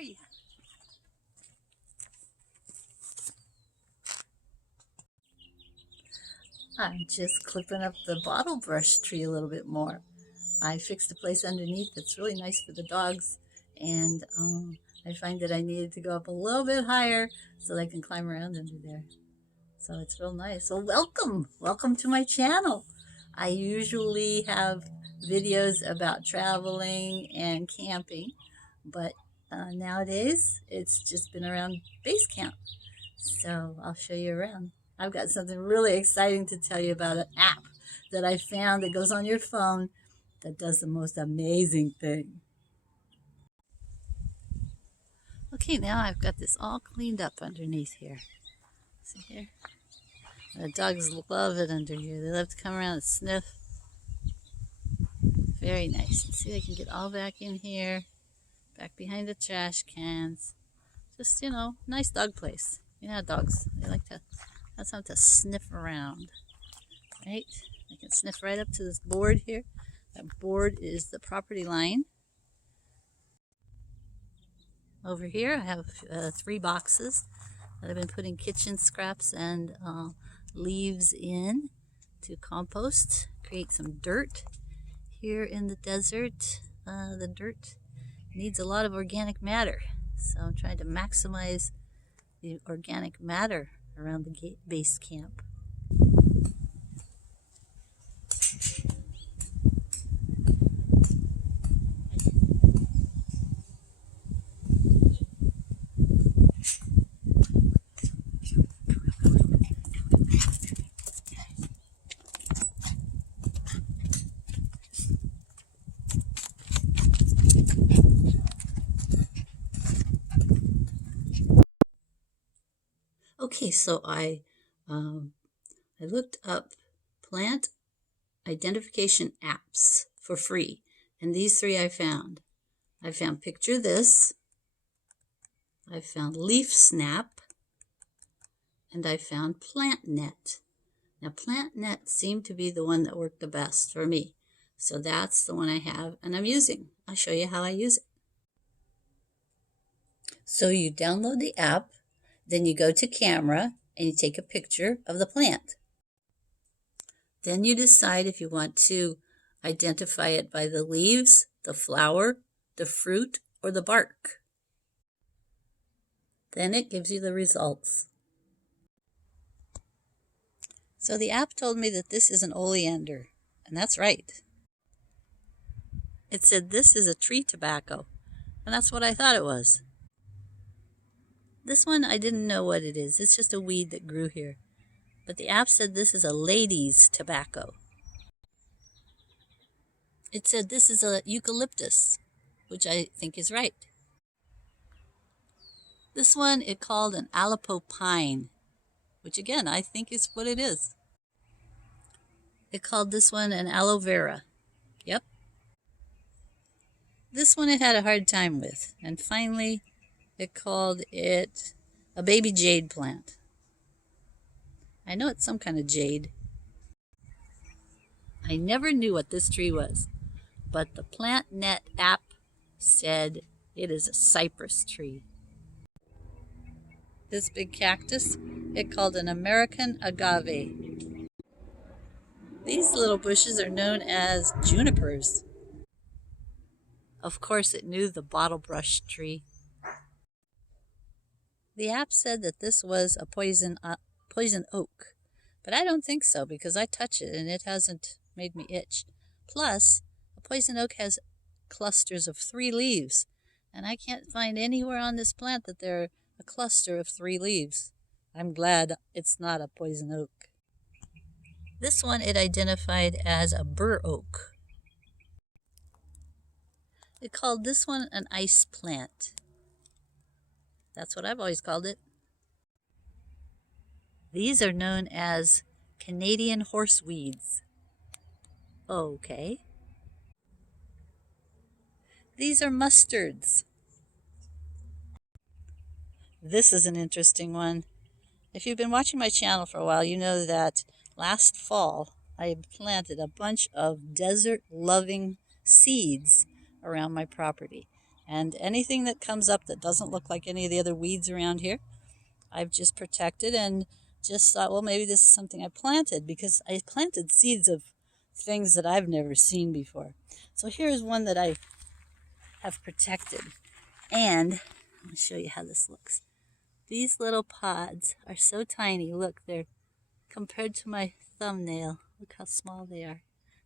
are you? I'm just clipping up the bottle brush tree a little bit more. I fixed a place underneath that's really nice for the dogs, and I find that I needed to go up a little bit higher so they can climb around under there. So it's real nice. So welcome to my channel. I usually have videos about traveling and camping, but nowadays it's just been around base camp. So I'll show you around. I've got something really exciting to tell you about, an app that I found that goes on your phone that does the most amazing thing. Okay, now I've got this all cleaned up underneath here. See here? The dogs love it under here. They love to come around and sniff. Very nice. See, they can get all back in here, back behind the trash cans. Just, nice dog place. Dogs, they like to have something to sniff around, right? They can sniff right up to this board here. That board is the property line. Over here I have 3 boxes that I've been putting kitchen scraps and leaves in to compost, create some dirt. Here in the desert, the dirt needs a lot of organic matter, so I'm trying to maximize the organic matter around the base camp. Okay, so I looked up plant identification apps for free, and these 3 I found. I found Picture This, I found Leaf Snap, and I found PlantNet. Now PlantNet seemed to be the one that worked the best for me, so that's the one I have and I'm using. I'll show you how I use it. So you download the app, then you go to camera and you take a picture of the plant. Then you decide if you want to identify it by the leaves, the flower, the fruit, or the bark. Then it gives you the results. So the app told me that this is an oleander, and that's right. It said this is a tree tobacco, and that's what I thought it was. This one, I didn't know what it is. It's just a weed that grew here. But the app said this is a lady's tobacco. It said this is a eucalyptus, which I think is right. This one it called an Aleppo pine, which again I think is what it is. It called this one an aloe vera. Yep. This one it had a hard time with, and finally it called it a baby jade plant. I know it's some kind of jade. I never knew what this tree was, but the PlantNet app said it is a cypress tree. This big cactus, it called an American agave. These little bushes are known as junipers. Of course, it knew the bottle brush tree. The app said that this was a poison oak, but I don't think so because I touch it and it hasn't made me itch. Plus, a poison oak has clusters of 3 leaves, and I can't find anywhere on this plant that there are a cluster of 3 leaves. I'm glad it's not a poison oak. This one it identified as a bur oak. It called this one an ice plant. That's what I've always called it. These are known as Canadian horseweeds. Okay. These are mustards. This is an interesting one. If you've been watching my channel for a while, you know that last fall I planted a bunch of desert-loving seeds around my property. And anything that comes up that doesn't look like any of the other weeds around here, I've just protected and just thought, well, maybe this is something I planted, because I planted seeds of things that I've never seen before. So here's one that I have protected. And I'll show you how this looks. These little pods are so tiny. Look, they're compared to my thumbnail. Look how small they are.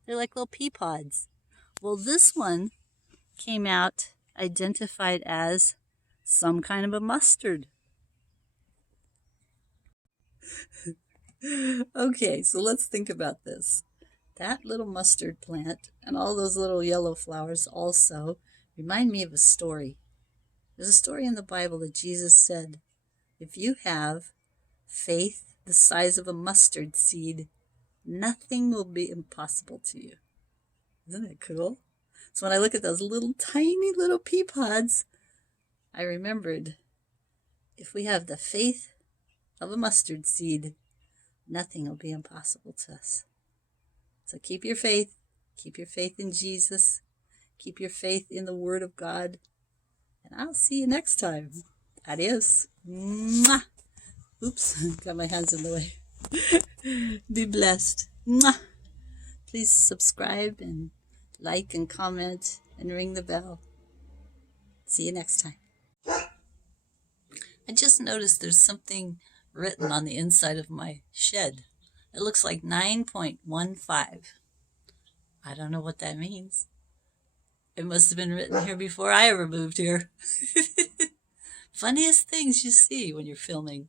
They're like little pea pods. Well, this one came out identified as some kind of a mustard. Okay, so let's think about this. That little mustard plant and all those little yellow flowers also remind me of a story. There's a story in the Bible that Jesus said, if you have faith the size of a mustard seed, nothing will be impossible to you. Isn't that cool? So when I look at those little tiny little pea pods, I remembered, if we have the faith of a mustard seed, nothing will be impossible to us. So keep your faith. Keep your faith in Jesus. Keep your faith in the Word of God. And I'll see you next time. Adios. Mwah. Oops, got my hands in the way. Be blessed. Mwah. Please subscribe and like and comment and ring the bell. See you next time. I just noticed there's something written on the inside of my shed. It looks like 9.15. I don't know what that means. It must have been written here before I ever moved here. Funniest things you see when you're filming.